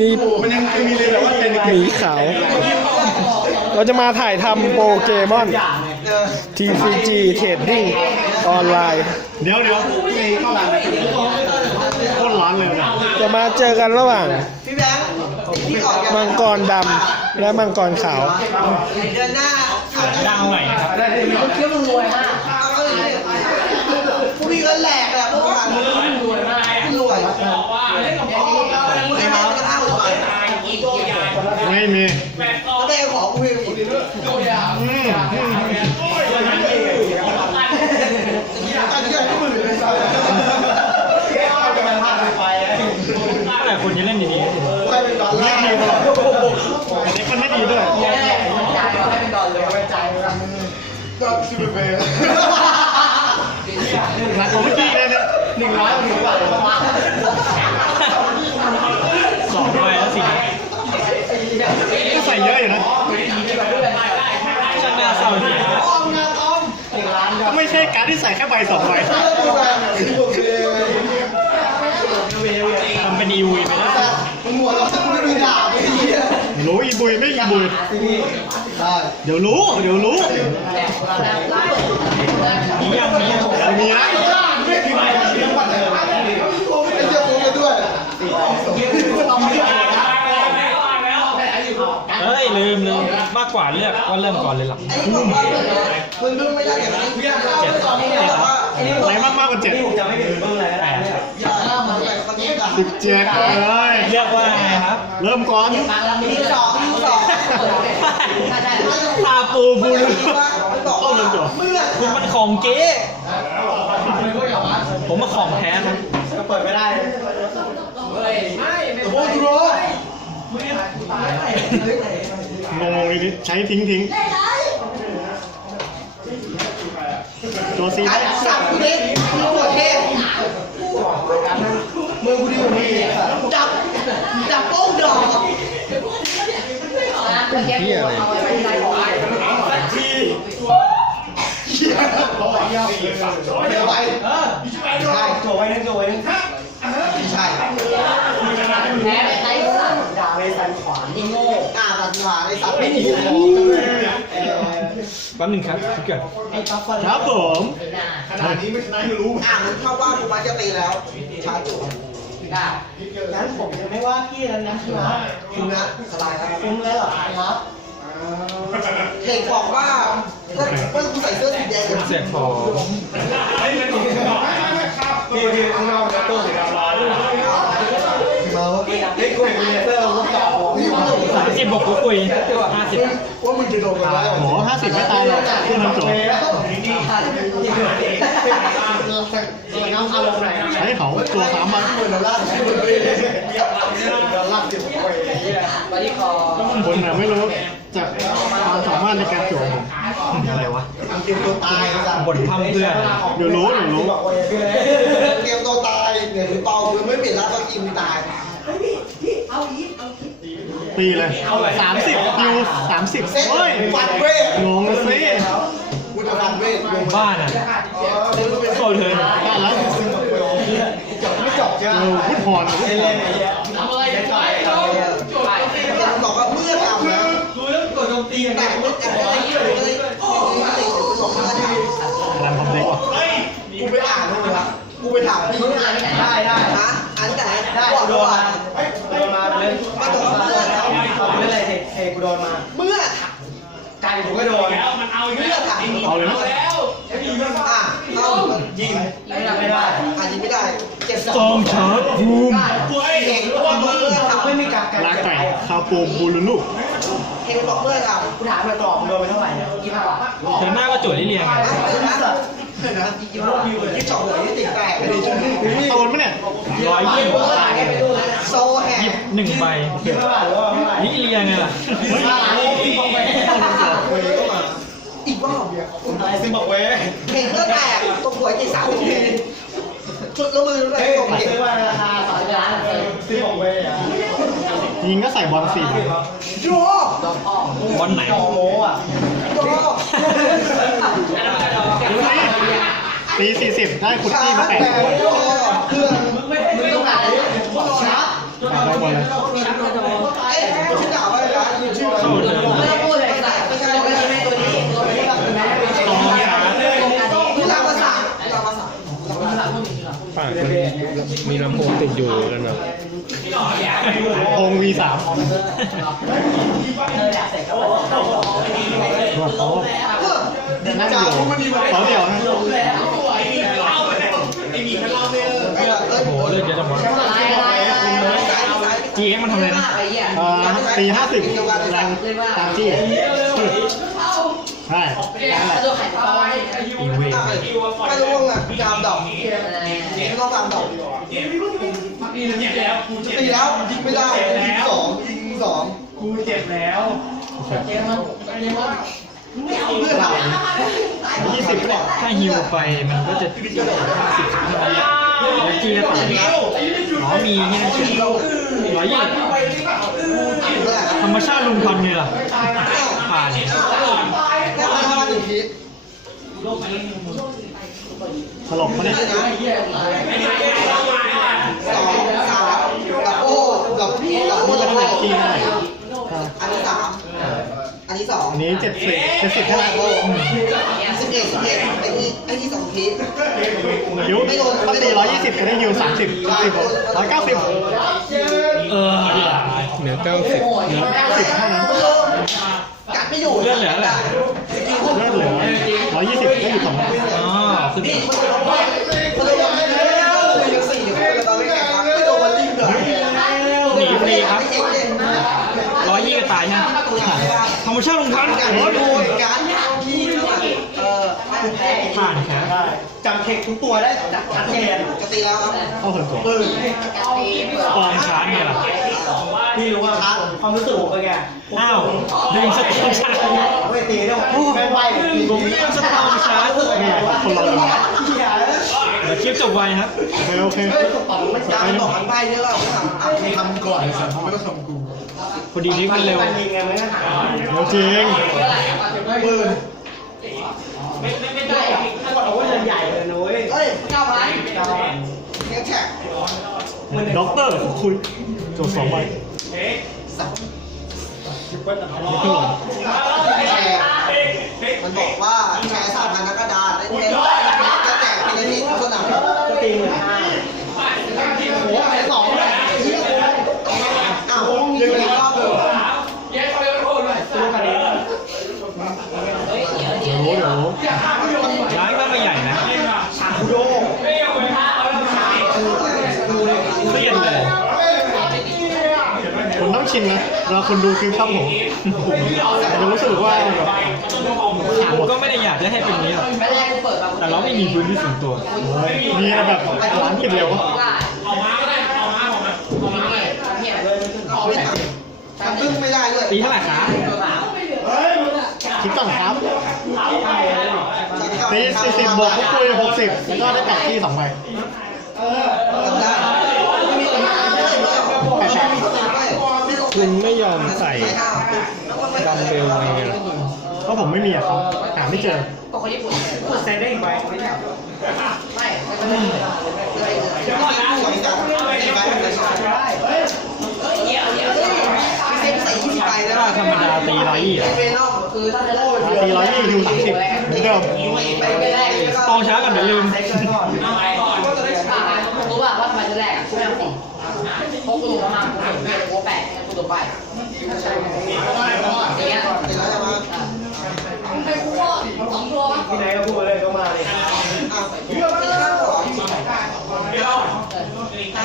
นี่มันยังมีเลยแบบว่าเป็นหมีขาว เราจะมาถ่ายทำโปเกมอน TCG Trading ออนไลน์ เดี๋ยวเดี๋ยวในข้าวหลามโคตรร้อนเลยนะจะมาเจอกันระหว่างพี่แบงค์พี่ออกจากมังกรดำและมังกรขาวเดือนหน้าเอาจะดาวใหม่ครับเชื่อมึงรวยมากเอาเอาเลยพวกพี่ก็แหลกแหละพวกมันรวยมากรวยไอ้น้องก็เอาไป ไม่มีก็ได้ของกูเองอืมอืมแต่คนจะเล่นดีไม่ดีตลอดอันนี้มันไม่ดีด้วยหนักกว่าเมื่อกี้เลยเนี่ยหนึ่งร้อยหนึ่งบาทๆสองใบแล้วสิ ก็ใส่เยอะอยู่นะช่างน่าเศร้าดีก็ไม่ใช่การดที่ใส่แค่ใบสองใบทำเป็นอีวีไปแล้วหัวเราต้องไม่มีดาบไอ้เหี้ยรู้อีบุยไม่อีบุยเดี๋ยวรู้ เดี๋ยวรู้มียังมียังเดี๋ยวมีนะ ไอ้เจ้ากูด้วย เฮ้ย ลืมลืมมากกว่าเลือกว่าเริ่มก่อนเลยหลังไอ้นี่บอกว่ามึงดูไม่ได้อย่างนี้เจ็บแต่ว่าไอ้นี่อะไรมากมากกว่าเจ็ดแปดอย่าห้ามมันแบบมันนี้กันสิบเจ็ดเลยเรียกว่าไงครับ เริ่มก่อนมีสองมีสองทาปูบูรูบอกว่าเมื่อคุณมันของเก๊ผมมาของแท้นะโอ้ดูโรงงงๆนิดๆใช้ทิ้งทิ้งตัวซีการสับกูเด็กกูปวดเทพมือกูดีกว่ามึงจับจับโป้งดอกที่อะไรเดี๋ยวไปใช่โจไว้นึงโจไว้นึงไม่ใช่แพ้ไปไต้สัตว์ด่าไปสันขวานยิงโง่อ่าสันขวานไอ้สัตว์ไม่ดี แป๊บหนึงครับทุกเกิดไอ้ตัฟฟันครับผมขนาดนี้ไม่นายรู้อ่ามันเข้าว่ากูมาจะตีแล้วชาร์จอยู่ได้งั้นผมจะไม่ว่าพี่แล้วนะพี่นะคุณนะสบายครับคุ้มแล้วเหรอครับเห็นบอกว่าถ้าเมื่อกูใส่เสื้อสีแดงเสียงพอพี่พี่ข้างนอกนะตู้สีดำร้อนเมาไม่คุยกับเสื้อกูตอบพี่ว่ามสิบบกกูคุยห้าสิบว่ามึงจะโดนอะไรหมอห้าสิบไม่ตายหรอกคุณทำสวยใช้เขาตัวสามมันคนนี่ะไม่รู้จะความสามารถในการโจมอะไรวะเตรียมตัวตายบททำเพื่อเดี๋ยวรู้เดี๋ยวรู้เตรียมตัวตายเดี๋ยวเป่าไม่เปลี่ยนรับก็กินตายเอาอีก ปีเลยสามสิบว30เฮ้ยฟันเวทงงสิกูจะฟันเวทลงบ้านอะสวนเลยน่ารักจบไม่จบเจ้าพุทธพรเล่นเล่นทอะไรกันไปบอกว่าเมื่อทำนะกูเริ่มกดโจงตีแต่กูจะอะไรเยอะเลยออกมาติดสองนาทีรันคอมเด็กกูไปอ่านดูนะกูไปถามพี่ได้ได้ฮะอันไหนได้บอกด้วยมาตกเพื่อน โดนมา เมื่อทไก่ผมก็โดนำเมื่อทำเอาเลยนะอะเอายิงไม่ได้ไม่ได้อะยิงไม่ได้เจ็บสซอองงชาร์จบูมเก่งว่าเมื่อทำไม่มีการลาไก่คาปูบูลูลูเก่งบอกเมื่อทำกูถามมาตอบมึงโดนไปเท่าไหร่เนี่ยยี่สิบห้าบาทเธอหน้าก็โจทย์ที่เรียงไงนะนะจริงๆว่าที่เจาะหัวที่ติดแตกเลยชมพู่โตนปะเนี่ยร้อยยี่สิบโซแหหยิกบหนึ่งใบยี่สิบห้าบาทหรือว่าเท่าไหร่นี่เรียงไงล่ะอีกรอบเนี่ยอะไรซิมบอกเว้ยเก่งก็แตกตรงหัวจีสามทีจุดละมือเลยเฮ้ยตผรงมเก่งซื้อมาราคาสองล้านซิมบอกเว้ยอะยิงก็ใส่บอลสี่โยบอลไหนต่อโม้อะโยดูสิตีสี่สิบได้คุตตี้มาแปดโยเพื่อนมึงต้อง ไหนชาร์จอยากได้บอลเลยเอ้ยชื่อดาวอะไรนะชื่ออะไรเข้าเดินไม่ต้องพูดเลยไม่ใช่ไม่ใช่ตัวนี้ตัวนี้แบบแม่ตองช้าผู้ตามภาษาผู้ตามภาษาปากมันมีลำโพงติดอยู่กันแบบโองวีสามว่าเขาเดี๋ยวนะจ่าผู้ไม่มีวันเขาเดี่ยวนะโอ้โหเลือดเยอะจังวะ จีเอ็กมันทำอะไรนะอ่าตีห้าสิบแรงตามที่ใช่นั่นแหละอีเวไม่รู้ว่าไงตามดอกไม่ต้องตามดอกตีแล้วยิงไม่ได้ยิงสองยิงสองกูเจ็บแล้วโอเคเพื่อนเรายี่สิบเนี่ยถ้าฮิวไปมันก็จะห้าสิบห้า แล้วจีก็ตายอ๋อมีเนี่ยเขียนร้อยยี่ธรรมชาติลุงพันเนี่ยล่ะผ่านแค่ทำมาหนึ่งทีตลกปะเนี่ยสองสามกับโอ้กับกับโอ้มันกับก็โอ้ได้ทีหน่ อยอันนี้สามอันนี้สองอันนี้เจ็ดสิบเจ็ดสิบโอ้เท่าไหร่โหสิบเอ็ดสิบเอ็ดไอ้นี่ไอ้นี่สองทีฮิวถ้าตีร้อยยี่สิบจะได้ฮิวสามสิบสิบร้อยเก้าสิบเออเหนือเก้าสิบเหลือเก้าสิบเท่านั้นกัดไม่อยู่เลือดเหลืออะไรเลือดเหลือร้อยยี่สิบก็อยู่สองร้อยอ๋ ธรรมชาติลุงพันการโอ้ยดูการที่เออผ่านครับได้จำเทคทุกตัวได้ชัดเจนจะตีแล้วครับเข้าถึงตัวปืนกองชาร์จเนี่ยล่ะพี่รู้ว่าความรู้สึกผมเป็นไงอ้าวดึงสตองชาร์จไม่ตีเนี่ยไม่ไหวตีผมดึงสตองชาร์จนี่คนเราเลยเหี้ยเดี๋ยวคลิปจบไวครับโอเคโอเคเฮ้ยการบอกมันใบเนี่ยเราทำก่อนเลยครับไม่ต้องทำกู พอดีนี้มันเร็วมันยิงไงมันก็หายเร็วจริงปืนกดอาวุธใหญ่เลยนะเว้ยเฮ้ยเก้าพันแข่งแข่งด็อกเตอร์คุยจบสองใบสามนี่เพิ่งลงแชร์มันบอกว่าแชร์สามพันกระดาษได้เงินจะแจกเป็นอาทิตย์สนามก็ตีหมื่นห้า โอ้ยสองเลยอ้าวยังมีรอบเดิม ซื้อคันนี้ เดี๋ยวรู้เดี๋ยวรู้ร้านก็ไม่ใหญ่นะกูโดเครียดเลยคุณต้องชินนะเวลาคุณดูคลิปครับผมจะรู้สึกว่าแบบขาดหมก็ไม่ได้อยากจะให้เป็นนี้หรอกแต่เราไม่มีพื้นที่ส่วนตัวมีแบบร้านกินเร็ววเอาไม่ทันทำตึ้งไม่ได้ด้วยตีเท่าไหร่คะ คิดก่อนครับตีสี่สิบบวกพวกคุยหกสิบแล้วก็ได้แปดที่สองใบทำได้ไม่มีคนมาไม่มีคนมาด้วยคุณไม่ยอมใส่ใส่ห้าดัมเบลไงล่ะเพราะผมไม่มีอะครับหาไม่เจอกดเซ็นได้อีกใบสวยจังสี่ใบเลยใช่เซ็นใส่ยี่สิบใบแล้วถ้าธรรมดาตีร้อยยี่อะเวนอม คือถ้าจะโล่ตีร้อยยี่ฮิวสามสิบเหมือนเดิมไปไม่ได้ตองช้ากันเดี๋ยวลืมเซ็นก่อนรู้ป่ะว่าทำไมจะแรกอะกูไม่เอาสี่เพราะกูดูประมากูเห็นกูแปดกูดูไปอย่างเงี้ยเดี๋ยวเราจะมาที่ไหนก็พูดเลยก็มาเลยอะตีข้าวก่อน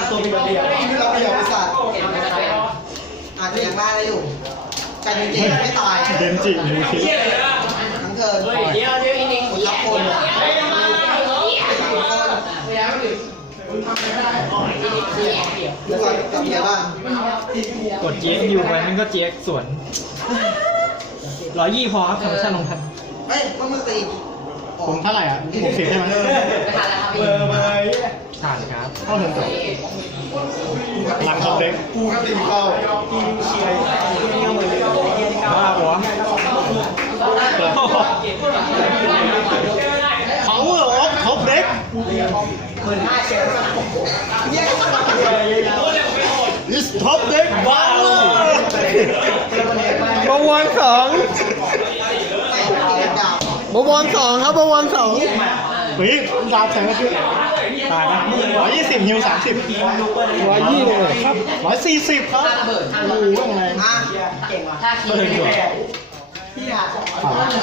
ตัวมีระเบียบที่เราเปี่ยบริษัทอาจจะยังบ้าได้อยู่กันจริงๆไม่ตายเดนจิยูคิทั้งเธอเฮ้ยเดี๋ยวเดี๋ยวอีกนิดคนรับคนสามคนเวลาไม่ถึงเดียวดูก่อนกับเมียบ้างกด GX อยู่ไปมันก็ GX สวนร้อยยี่พอครับธรรมชาติลงพันเฮ้ยมันมือตีผมเท่าไหร่อะหกสิบใช่ไหมไม่ทันแล้วครับเบพี่อร์เบอร์ผ่านครับเข้าถึงตัวหลังท็อปเด็กกูก็ตีเข้าทีมเชียร์ที่มือเลย บ้าหัว พาวเวอร์ออฟท็อปเด็ก หมื่นห้าเชียร์ แยกกัน เยอะ อิสท็อ ปเด็กบ้าเลยบวรสองแต่ตีกันดาวบวรสองครับบวรสองเฮ้ยดาวแข็งก็คือตายนะร้อยยี่สิบฮิวสามสิบร้อยยี่เลยครับร้อยสี่สิบครับถ้าระเบิดถ้าโอ้ระโหเบิดยังไงอะถ้าคีย์ไม่ได้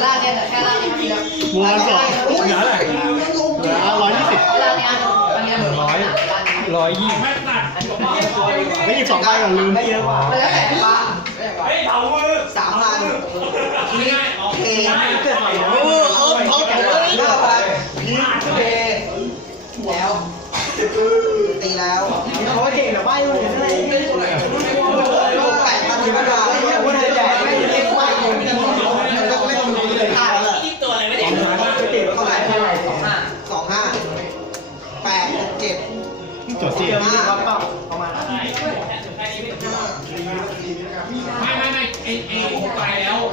ล่างเนี่ยแต่แค่ล่างเนี่ยคีย์แล้วบัวสองเหลืออะไรเหลือ ร้อยยี่สิบล่างเนี่ยอันนี้ระเบิดร้อยร้อยยี่ไม่หยิบสองใบก่อนลืมเยอะกว่าแล้วแต่ป้าสามพันเทเออเออท็อปเลยเก้าพันพีคเทแล้วตีแล้วเขาเก่งแต่ว่าอยู่ในนั้นก็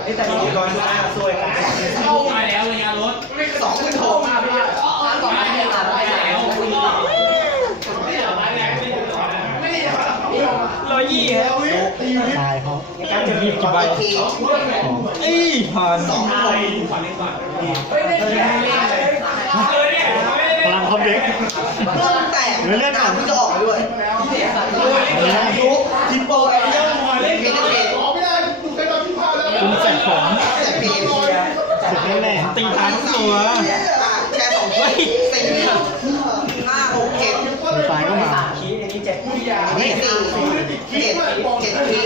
ไปแล้วแต่สี่ร้อยล้านสวยกันเข้าไปแล้วระยะรถสองหมื่นหกห้าสองห้าเนี่ยมาไปแล้วร้อยยี่ครับตายเขาการจะมีกี่ใบทีอีพันสองหกพลังคอมเด็กเริ่มแตกน้ำจะออกด้วยยุคทิปโปเอเรื่องเล่นเกมเกม คุณแสกผมแต่เกมสุดแน่ตีทานทุกตัวแค่สองทีสี่ห้าหกเจ็ดๆตายก็มาคีย์อันนี้เจ็ดนี่สี่เจ็ดเจ็ดที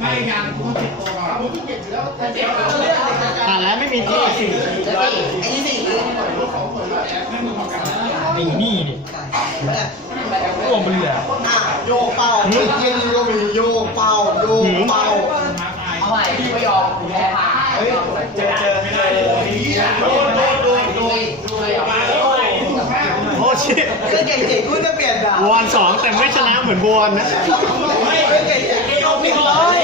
ไม่ยังอ่าแล้วไม่มีที่สี่แล้วสี่ไอ้นี่สี่คือไอ้นี่นี่เนี่ยตัวมันเหลืออะโยกเป้าเมื่อกี้นี่ก็มีโยกเป้าโยกเป้าเอา ใหม่ไม่ยอมแพ้ผ่าเฮ้ยเจอเจอเจอโดนโดนโดนโดนโอ้ชิตก็เก่งจริงกูจะเปลี่ยนด่าบอลสองแต่ไม่ชนะเหมือนบอลนะไม่เก่งจริงก็เปลี่ยนเลย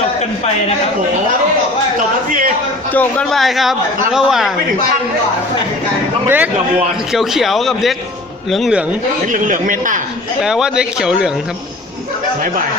จบกันไปนะครับโอ้โหจบแล้วพี่จบกันไปครับระหว่างเด็กกับบอลเขียวๆกับเด็กเหลืองเหลืองเหลืองๆเมตาแปลว่าเด็กเขียวเหลืองครับบายบาย